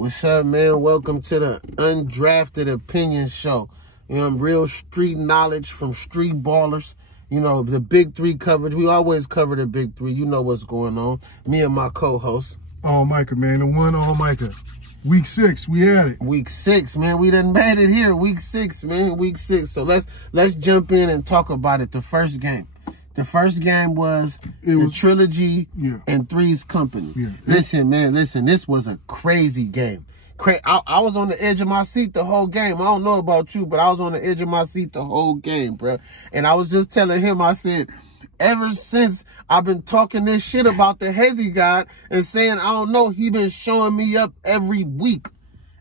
What's up, man? Welcome to the Undrafted Opinion Show. You know, real street knowledge from street ballers. You know, the big three coverage. We always cover the big three. You know what's going on. Me and my co-host. All Micah, man. The one all Micah. Week 6, we had it. Week 6, man. We done made it here. Week 6, man. Week 6. So let's jump in and talk about it. The first game. The first game was the Trilogy and Three's Company. Yeah. Listen, man, listen. This was a crazy game. I was on the edge of my seat the whole game. I don't know about you, but I was on the edge of my seat the whole game, bro. And I was just telling him, I said, ever since I've been talking this shit about the Hezzy God and saying, I don't know, he been showing me up every week.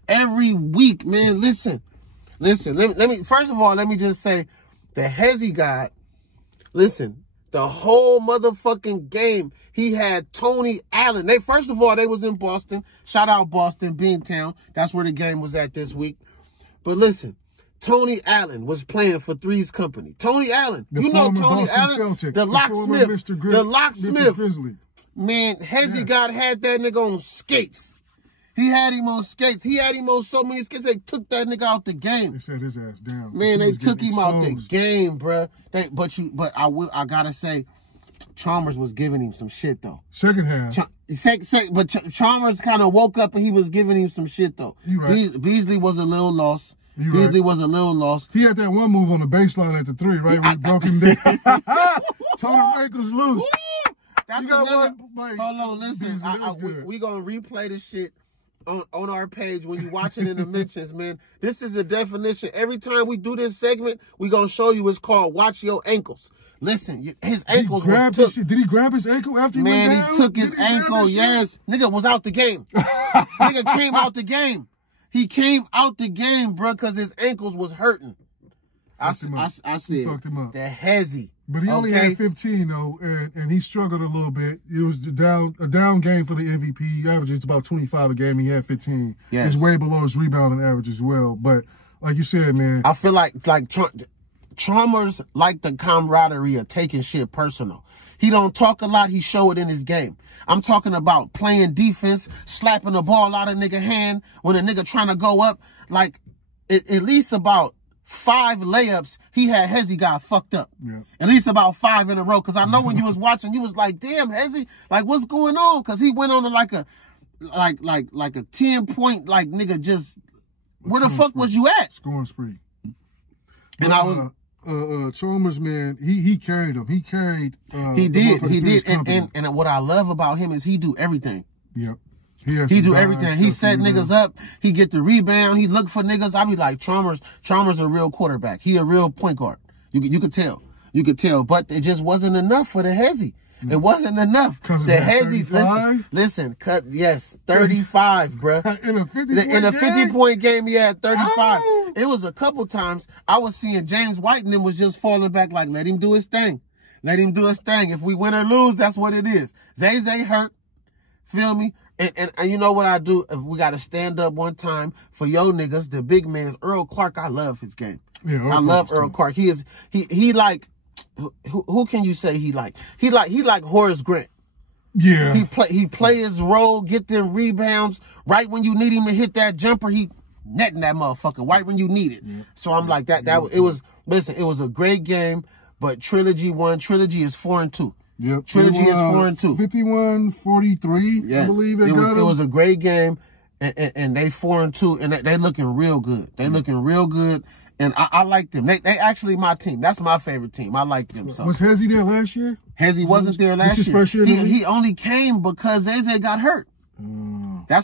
Every week, man. Listen. Let me first of all, let me just say, the Hezzy God, listen, the whole motherfucking game, he had Tony Allen. First of all, they was in Boston. Shout out Boston, Beantown. That's where the game was at this week. But listen, Tony Allen was playing for Three's Company. Tony Allen. You know Tony Allen? The locksmith. The locksmith. Man, Hezzy God had that nigga on skates. He had him on skates. He had him on so many skates, they took that nigga out the game. They set his ass down. Man, they took him out the game, bruh. But I gotta say, Chalmers was giving him some shit, though. Second half. But Chalmers kind of woke up and he was giving him some shit, though. Right. Beasley was a little lost. Beasley was a little lost. He had that one move on the baseline at the 3, right? Where he broke him down. Told him ankles loose. That's another. Hold on, listen. We gonna replay this shit on our page when you watch it in the mentions, man. This is a definition. Every time we do this segment, we gonna show you it's called Watch Your Ankles. Listen, his ankles was took. Did he grab his ankle after he went down? Man, he took his ankle, yes. Nigga was out the game. Nigga came out the game. He came out the game, bro, because his ankles was hurting. I said, the Hezzy. But he only had 15, though, and he struggled a little bit. It was a down game for the MVP. He averages about 25 a game. He had 15. Yes. It's way below his rebounding average as well. But like you said, man. I feel like Chalmers like the camaraderie of taking shit personal. He don't talk a lot. He show it in his game. I'm talking about playing defense, slapping the ball out of nigga hand when a nigga trying to go up. Like, at least about 5 layups, he had Hezzy got fucked up. Yeah. At least about 5 in a row. Because I know when you was watching, he was like, damn, Hezzy, like, what's going on? Because he went on to like a 10-point, like, nigga, just, where the fuck was you at? Scoring spree. And I was... Chalmers, man, he carried him. He carried... he did. And what I love about him is he do everything. Yep. He do everything. He set niggas up. He get the rebound. He look for niggas. I be like, Chalmers a real quarterback. He a real point guard. You could tell. You could tell. But it just wasn't enough for the Hezzy. It wasn't enough. The Hezzy, listen, 35, bruh. In a 50-point game, he had 35. Oh. It was a couple times I was seeing James White and them was just falling back like, let him do his thing. Let him do his thing. If we win or lose, that's what it is. Zay hurt. Feel me? And you know what I do? We got to stand up one time for yo niggas, the big man's Earl Clark. I love his game. Yeah, I love Earl Clark. He like, who can you say he like? He like Horace Grant. Yeah. He play his role, get them rebounds. Right when you need him to hit that jumper, he netting that motherfucker right when you need it. Yeah. So I'm like that. It was a great game, but Trilogy won. Trilogy is 4-2. Yep. Trilogy is 4-2. 51-43, yes. I believe it was a great game, and they 4-2, and they looking real good. They looking real good, and I like them. They actually my team. That's my favorite team. I like them. So. Was Hezzy there last year? Hezzy wasn't there last year. This his first year? He only came because Zay got hurt.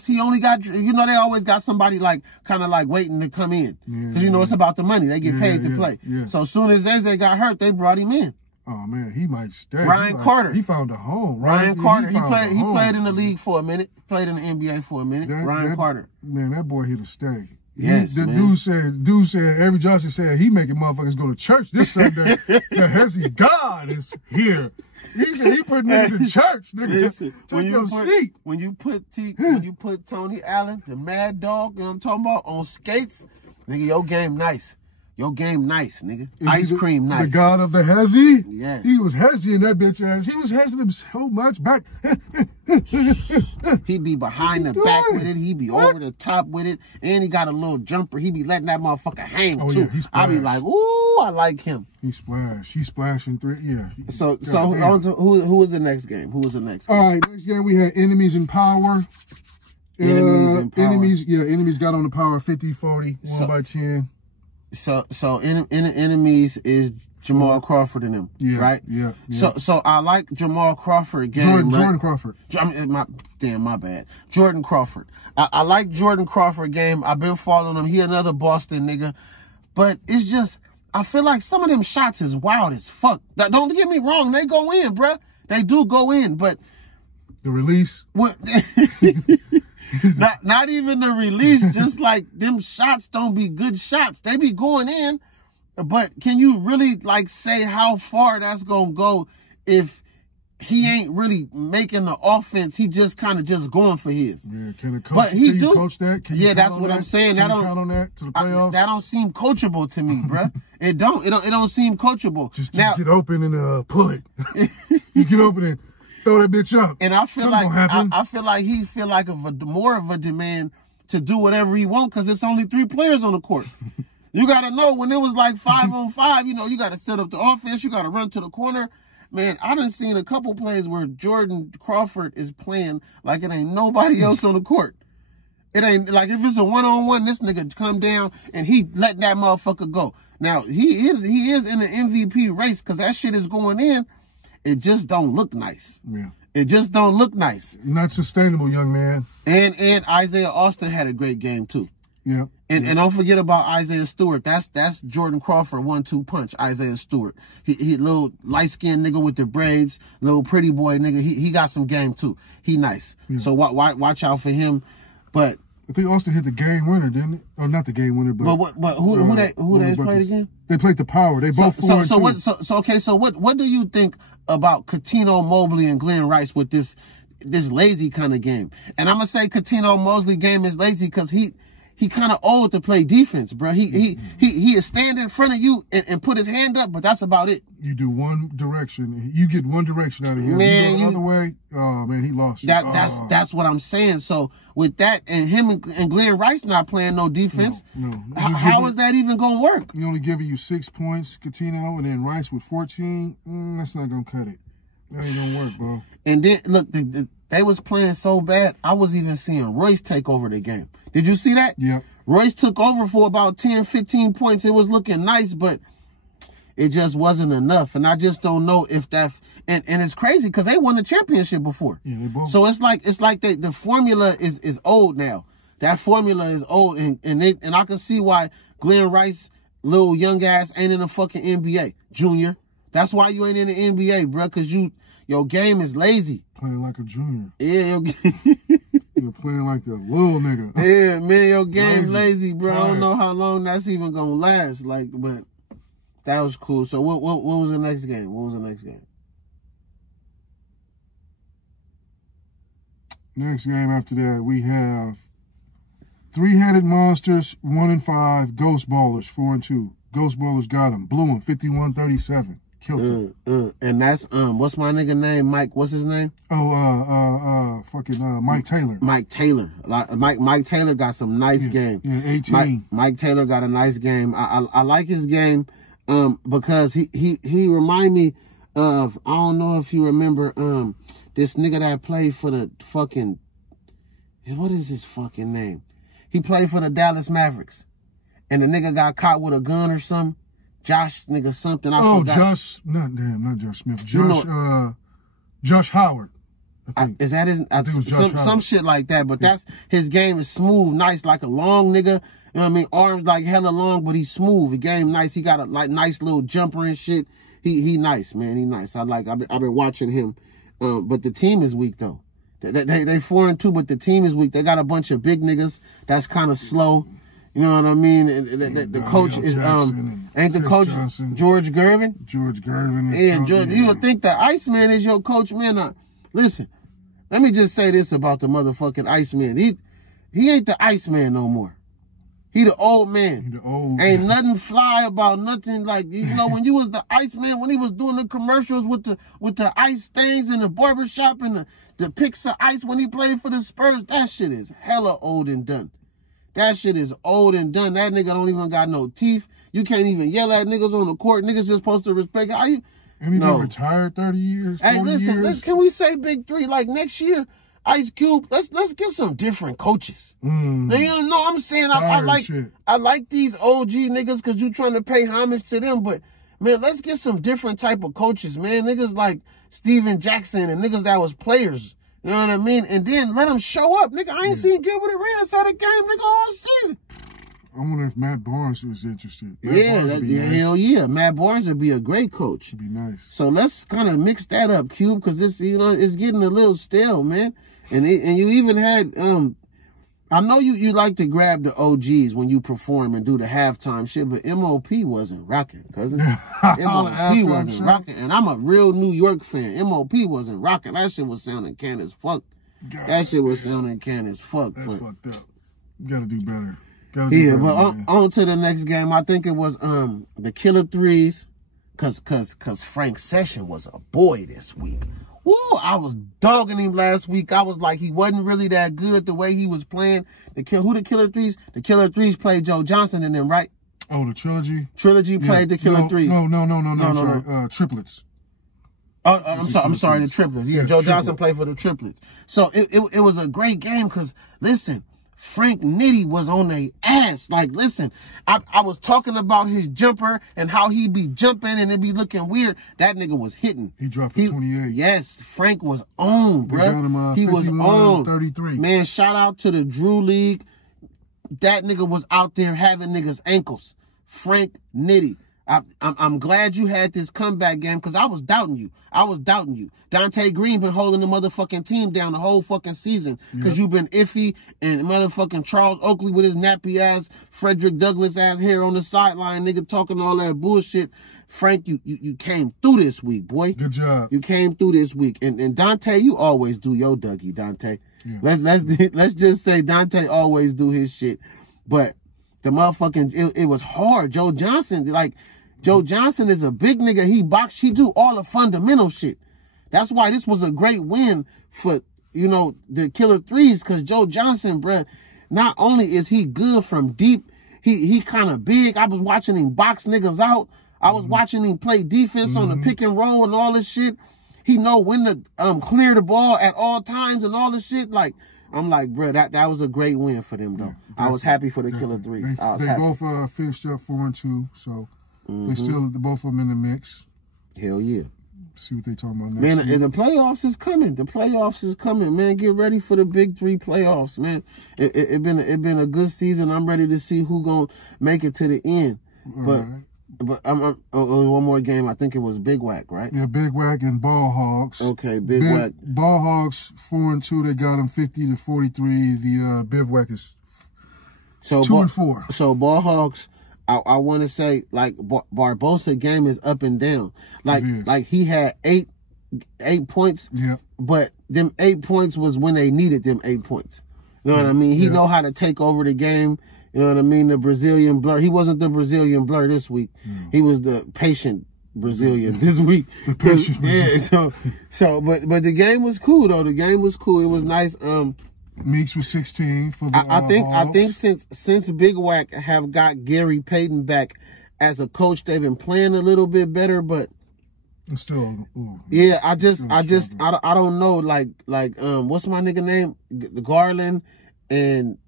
He only got, you know, they always got somebody like, kind of like waiting to come in. Because, you know, it's about the money. They get paid to play. Yeah. So as soon as Zay got hurt, they brought him in. Oh, man, he might stay. Ryan Carter. He found a home. Ryan Carter. He played in the league for a minute. Played in the NBA for a minute. Ryan Carter. Man, that boy here to stay. Yes, dude said, Avery Johnson said he making motherfuckers go to church this Sunday. The Hezzy God is here. He said he put niggas in church, nigga. Listen, when you put Tony Allen, the mad dog, you know what I'm talking about, on skates, nigga, your game nice. Your game nice, nigga. Ice cream nice. The god of the hezzy? Yeah. He was hezzy in that bitch ass. He was hezzing him so much back. He be behind the back with it. He be over the top with it. And he got a little jumper. He be letting that motherfucker hang, too. Yeah, I be like, ooh, I like him. He splashed. He splashing three. Yeah. So who was the next game? Who was the next game? All right, next game we had Enemies in Power. Enemies got on the power 50-40, won by 10. So Enemies is Jamal Crawford and them, right? Yeah. So I like Jamal Crawford game. Jordan Crawford. My bad. Jordan Crawford. I like Jordan Crawford game. I've been following him. He another Boston nigga. But it's just, I feel like some of them shots is wild as fuck. Don't get me wrong. They go in, bruh. They do go in, but the release? What? not even the release, just like them shots don't be good shots. They be going in, but can you really like say how far that's gonna go if he ain't really making the offense? He just kind of just going for his. Yeah, can you coach that? That's what I'm saying. Can you count on that to the playoffs? That don't seem coachable to me, bruh. It don't seem coachable. Just get open and pull it. Just get open and throw that bitch up. And I feel like he feel like more of a demand to do whatever he want because it's only 3 players on the court. You got to know when it was like 5-on-5, you got to set up the offense. You got to run to the corner. Man, I done seen a couple plays where Jordan Crawford is playing like it ain't nobody else on the court. It ain't like if it's a one-on-one, this nigga come down and he let that motherfucker go. Now, he is in the MVP race because that shit is going in. It just don't look nice. Yeah. It just don't look nice. Not sustainable, young man. And Isaiah Austin had a great game too. Yeah. And don't forget about Isaiah Stewart. That's Jordan Crawford 1-2 punch. Isaiah Stewart. He little light skinned nigga with the braids, little pretty boy nigga. He got some game too. He nice. Yeah. So watch out for him. But I think Austin hit the game winner, didn't it? Or not the game winner, but who they played again? They played the Power. They both 4-2. So what do you think about Coutinho, Mobley, and Glenn Rice with this lazy kind of game? And I'm gonna say Coutinho Mosley game is lazy because he kind of old to play defense, bro. He stand in front of you and put his hand up, but that's about it. You do one direction, you get one direction out of him. Man, you go the other way, oh man, he lost you. That's what I'm saying. So with that and him and Glenn Rice not playing no defense, how is that even gonna work? He only giving you 6 points, Coutinho, and then Rice with 14. That's not gonna cut it. That ain't gonna work, bro. And then look, they was playing so bad. I was even seeing Royce take over the game. Did you see that? Yeah. Royce took over for about 10, 15 points. It was looking nice, but it just wasn't enough. And I just don't know if that. And it's crazy because they won the championship before. Yeah, they both. So it's like the formula is old now. That formula is old, and I can see why Glenn Rice, little young ass, ain't in the fucking NBA, Junior. That's why you ain't in the NBA, bro, because your game is lazy. Playing like a junior. Yeah, you're playing like a little nigga. Yeah, man, your game lazy, bro. Tired. I don't know how long that's even gonna last. But that was cool. So what was the next game? What was the next game? Next game after that, we have Three-Headed Monsters 1-5, Ghost Ballers 4-2. Ghost Ballers got him, blew him 51-37. Killed him. And that's what's my nigga name? Mike. What's his name? Mike Taylor. Mike Taylor. Mike Taylor got some nice game. Yeah, 18. Mike Taylor got a nice game. I like his game because he remind me of, I don't know if you remember this nigga that played for the fucking, what is his fucking name? He played for the Dallas Mavericks, and the nigga got caught with a gun or something. Josh nigga something. I forgot. Not Josh Smith. Josh Howard. Is that his? Some shit like that. But that's his game is smooth, nice, like a long nigga. You know what I mean? Arms like hella long, but he's smooth. The game nice. He got a nice little jumper and shit. He nice, man. He nice. I've been watching him. But the team is weak though. They 4-2, but the team is weak. They got a bunch of big niggas that's kind of slow. You know what I mean? The coach is ain't the coach Johnson. George Gervin? George Gervin. Yeah, George. You would think the Iceman is your coach, man. Listen, let me just say this about the motherfucking Iceman. He ain't the Iceman no more. He the old man. He the old Ain't nothing fly about nothing. Like, you know, when you was the Iceman, when he was doing the commercials with the ice things in the barbershop and the picks of ice when he played for the Spurs, that shit is hella old and done. That shit is old and done. That nigga don't even got no teeth. You can't even yell at niggas on the court. Niggas just supposed to respect. How you? And he been retired 30 years, 40 Hey, listen, years. Can we say Big Three? Like next year, Ice Cube, let's get some different coaches. Now, you know what I'm saying? I like these OG niggas because you trying to pay homage to them, but man, let's get some different type of coaches, man. Niggas like Steven Jackson and niggas that was players. You know what I mean? And then let them show up. Nigga, I ain't seen Gilbert Arenas at a game, nigga, all season. I wonder if Matt Barnes was interested. Hell yeah. Matt Barnes would be a great coach. Would be nice. So let's kind of mix that up, Cube, because this, you know, it's getting a little stale, man. And you even had, I know you like to grab the OGs when you perform and do the halftime shit, but MOP wasn't rocking, cousin. MOP wasn't rocking. And I'm a real New York fan. MOP wasn't rocking. That shit was sounding can as fuck. That shit was sounding can as fuck. That's fucked up. You gotta do better. Yeah, but on to the next game. I think it was the Killer Threes, cause Frank Session was a boy this week. Woo, I was dogging him last week. I was like, he wasn't really that good the way he was playing. Who the Killer Threes? The Killer Threes played Joe Johnson and them, right? Oh, the Trilogy? Trilogy played the Killer Threes. No. Triplets. Oh, I'm sorry, the Triplets. Yeah, Joe Johnson played for the Triplets. So it was a great game because, listen, Frank Nitty was on their ass. Like, listen, I was talking about his jumper and how he be jumping and it be looking weird. That nigga was hitting. He dropped for 28. Yes, Frank was on, bro. He was on. 33. Man, shout out to the Drew League. That nigga was out there having niggas' ankles. Frank Nitty. I'm glad you had this comeback game because I was doubting you. Dante Green been holding the motherfucking team down the whole fucking season because you've been iffy, and motherfucking Charles Oakley with his nappy ass, Frederick Douglass ass hair on the sideline, nigga talking all that bullshit. Frank, you came through this week, boy. Good job. You came through this week. And Dante, you always do your Dougie, Dante. Yeah. Let's just say Dante always do his shit. But the motherfucking, it was hard. Joe Johnson is a big nigga. He do all the fundamental shit. That's why this was a great win for, you know, the Killer Threes, because Joe Johnson, bruh, not only is he good from deep, he kind of big. I was watching him box niggas out. I was watching him play defense on the pick and roll and all this shit. He know when to clear the ball at all times and all this shit. Like, I'm like, bruh, that was a great win for them, though. I was happy for the Killer Threes. They both finished up 4-2, so they still, both of them in the mix. Hell yeah. See what they talking about next. Man, the playoffs is coming. The playoffs is coming, man. Get ready for the Big Three playoffs, man. It been a good season. I'm ready to see who gonna make it to the end. But one more game. I think it was Big Whack, right? Yeah, Big Whack and Ball Hogs. Okay, Big Whack. Ball Hogs 4-2. They got them 50-43. The Bivouac is 2-4. So Ball Hogs, I want to say, like, Barbosa game is up and down. Like he had eight points. Yeah. But them 8 points was when they needed them 8 points. You know what I mean? He know how to take over the game. You know what I mean? The Brazilian blur. He wasn't the Brazilian blur this week. He was the patient Brazilian this week. But the game was cool though. The game was cool. It was nice. Meeks was 16 for the I think since Big Whack have got Gary Payton back as a coach, they've been playing a little bit better, but it's still I don't know, like what's my nigga name? Garland and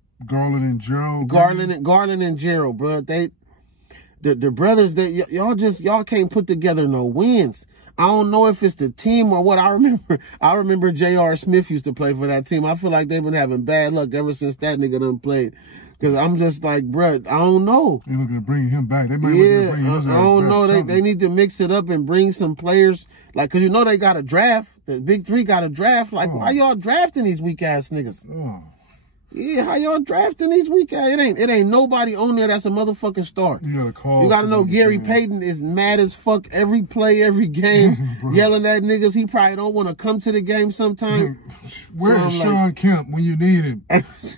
Gerald. Garland and Gerald, bro. The brothers that y'all can't put together no wins. I don't know if it's the team or what. I remember J.R. Smith used to play for that team. I feel like they've been having bad luck ever since that nigga done played. Cause I'm just like, bro, I don't know. They looking to bring him back. They might I don't know. They need to mix it up and bring some players. Like, cause you know they got a draft. The Big Three got a draft. Like, why y'all drafting these weak ass niggas? Yeah, how y'all drafting these weak ass? It ain't nobody on there that's a motherfucking star. You gotta know Gary Payton is mad as fuck every play, every game, yelling at niggas. He probably don't want to come to the game sometime. Where is Sean Kemp when you need him?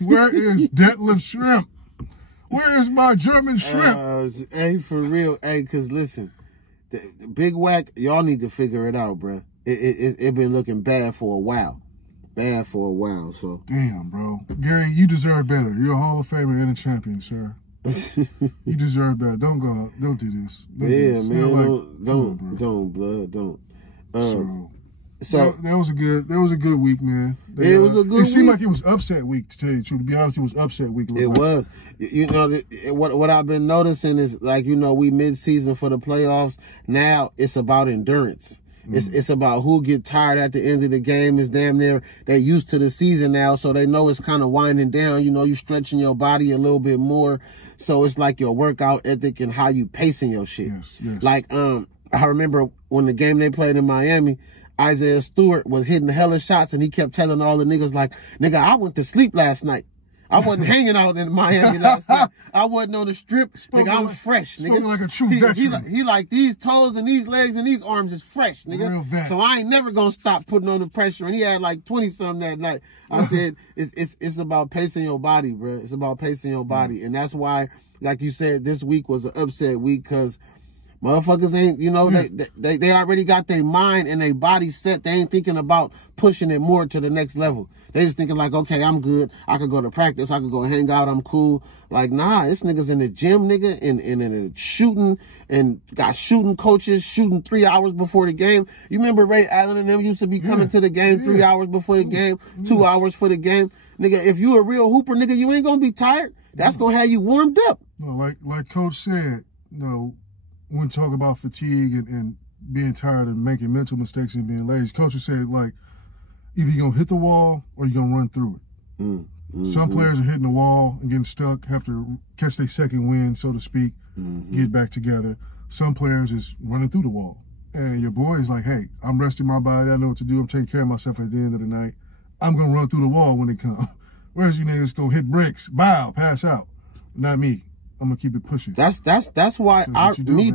Where is Detlef Shrimp Where's my German shrimp? Hey, for real. Hey, because listen, the Big Whack, y'all need to figure it out, bro. It been looking bad for a while. So. Damn, bro. Gary, you deserve better. You're a Hall of Famer and a champion, sir. You deserve better. Don't go out. Don't do this. Don't. So that was a good week, man. It was a good week. It seemed like it was upset week, to tell you the truth. To be honest, it was upset week. It was. You know, what I've been noticing is, like, you know, we mid-season for the playoffs. Now it's about endurance. It's about who get tired at the end of the game. It's damn near, they're used to the season now, so they know it's kind of winding down. You know, you stretching your body a little bit more. So it's like your workout ethic and how you pacing your shit. Yes. Like, I remember when the game they played in Miami, Isaiah Stewart was hitting hella shots, and he kept telling all the niggas, like, nigga, I went to sleep last night. I wasn't hanging out in Miami last night. I wasn't on the strip. Nigga, I'm fresh, nigga. Like a true veteran. He like, these toes and these legs and these arms is fresh, nigga. So I ain't never gonna stop putting on the pressure. And he had like 20-something that night. I said, it's about pacing your body, bro. It's about pacing your body. And that's why, like you said, this week was an upset week, because motherfuckers ain't, you know, they already got their mind and their body set. They ain't thinking about pushing it more to the next level. They just thinking like, okay, I'm good. I could go to practice. I could go hang out. I'm cool. Like, nah, this nigga's in the gym, nigga, and shooting, and got shooting coaches shooting 3 hours before the game. You remember Ray Allen and them used to be coming to the game 3 hours before the game, 2 hours for the game. Nigga, if you a real hooper, nigga, you ain't gonna be tired. That's gonna have you warmed up. No, like Coach said, you know, when talk about fatigue and being tired and making mental mistakes and being lazy, Coach would say, like, either you're going to hit the wall or you're going to run through it. Some players are hitting the wall and getting stuck, have to catch their second wind, so to speak, get back together. Some players is running through the wall. And your boy is like, hey, I'm resting my body. I know what to do. I'm taking care of myself at the end of the night. I'm going to run through the wall when it comes. Whereas you niggas go hit bricks, bow, pass out. Not me. I'm gonna keep it pushing. That's why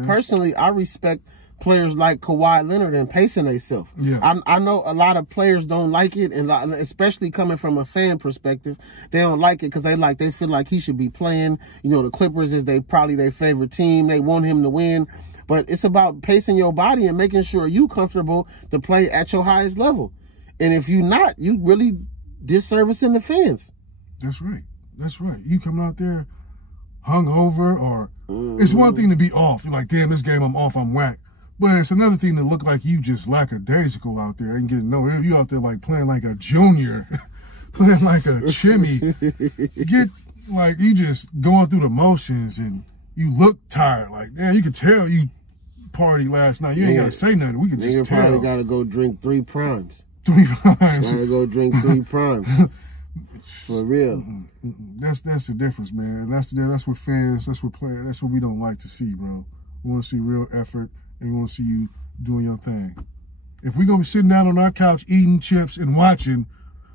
personally, I respect players like Kawhi Leonard and pacing themselves. Yeah. I know a lot of players don't like it, and especially coming from a fan perspective, they don't like it because they feel like he should be playing. You know, the Clippers is probably their favorite team. They want him to win, but it's about pacing your body and making sure you comfortable to play at your highest level. And if you're not, you really disservicing the fans. That's right. You coming out there hungover, or it's one thing to be off. You're like, damn, this game I'm off, I'm whack. But it's another thing to look like you just lackadaisical out there and getting you out there like playing like a junior, playing like a chimney. Get like you just going through the motions and you look tired. Like, damn, you can tell you partied last night. You ain't gotta say nothing. We can just tell. Probably gotta go drink 3 primes. 3 primes. Gotta go drink 3 primes. For real. That's the difference, man. That's what fans, that's what players, that's what we don't like to see, bro. We want to see real effort, and we want to see you doing your thing. If we're going to be sitting down on our couch eating chips and watching,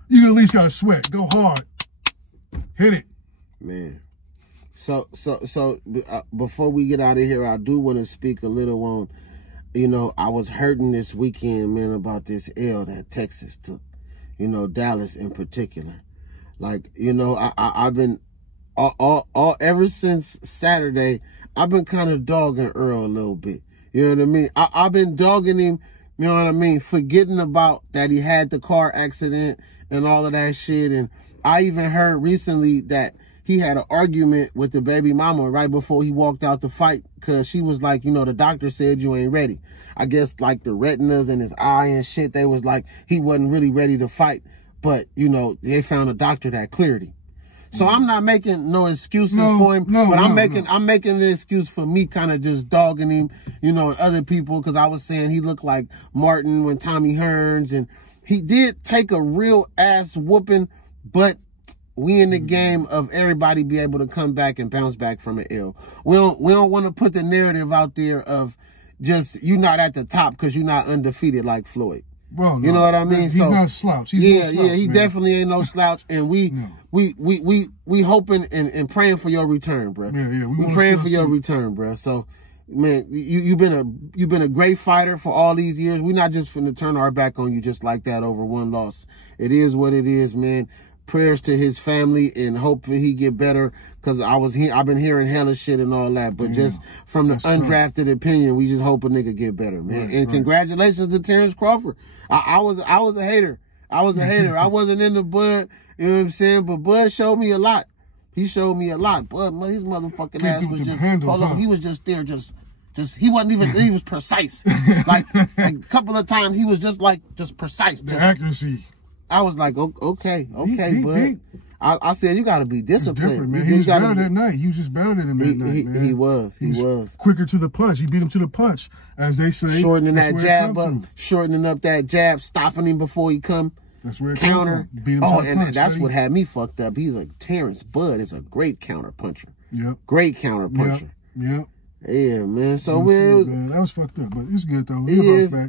you at least got to sweat. Go hard. Hit it. Man. So before we get out of here, I do want to speak a little on, you know, I was hurting this weekend, man, about this L that Texas took. You know, Dallas in particular. Like, you know, I've been ever since Saturday, I've been kind of dogging Earl a little bit. You know what I mean? I've been dogging him, you know what I mean? Forgetting about that he had the car accident and all of that shit. And I even heard recently that he had an argument with the baby mama right before he walked out to fight, because she was like, you know, the doctor said you ain't ready. I guess like the retinas in his eye and shit, they was like, he wasn't really ready to fight. But, you know, they found a doctor that cleared him. So I'm not making no excuses for him, but I'm making the excuse for me kind of just dogging him, you know, and other people, because I was saying he looked like Martin when Tommy Hearns, and he did take a real ass whooping, but we in the game of everybody be able to come back and bounce back from an L. We don't want to put the narrative out there of just you not at the top because you're not undefeated like Floyd. Well, no, you know what I mean? He's not a slouch. He's no slouch, he man. definitely ain't no slouch, and we hoping and praying for your return, bro. Yeah, we praying for your return, bro. So, man, you've been a great fighter for all these years. We're not just finna turn our back on you just like that over one loss. It is what it is, man. prayers to his family, and hopefully he get better. Cause I've been hearing hella shit and all that, but just from the undrafted opinion, we just hope a nigga get better, man. Right, and congratulations to Terrence Crawford. I was a hater. I was a hater. I wasn't into Bud, you know what I'm saying? But Bud showed me a lot. He showed me a lot. Bud, his motherfucking ass was just, hold on, he was just there, he wasn't even, he was precise. like a couple of times, he was just precise. The accuracy. I was like, okay, Bud. I said, you got to be disciplined. Man. He was better that night. He was just better than him that night, man. He was. Quicker to the punch. He beat him to the punch, as they say. Shortening that jab up, shortening up that jab, stopping him before he come. That's where it counter. Beat him to the punch, that's what had me fucked up. He's like, Terrence Bud is a great counter puncher. Yep. Great counter puncher. Yep. Yeah, man. So that was fucked up, but it's good though.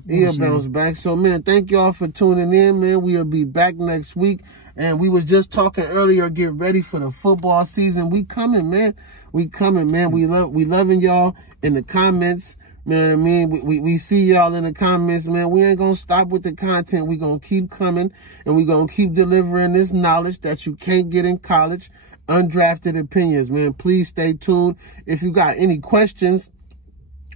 He'll bounce back. So, man, thank y'all for tuning in, man. We'll be back next week. And we was just talking earlier, get ready for the football season. We coming, man. We coming, man. We loving y'all in the comments. You know what I mean? We see y'all in the comments, man. We ain't gonna stop with the content. We gonna keep coming, and we gonna keep delivering this knowledge that you can't get in college. Undrafted opinions, man. Please stay tuned. If you got any questions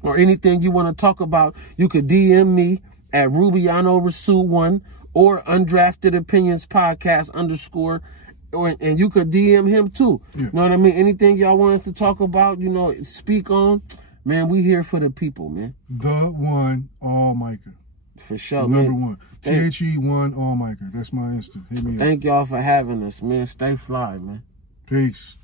or anything you want to talk about, you could DM me at Rubiano Rasul 1 or Undrafted Opinions Podcast _ and you could DM him too. Yeah. You know what I mean? Anything y'all want us to talk about, speak on, man, we here for the people, man. The one, All-Miker. For sure, the number one. THE1 All-Miker. That's my Insta. Hit me up. Thank y'all for having us, man. Stay fly, man. Peace.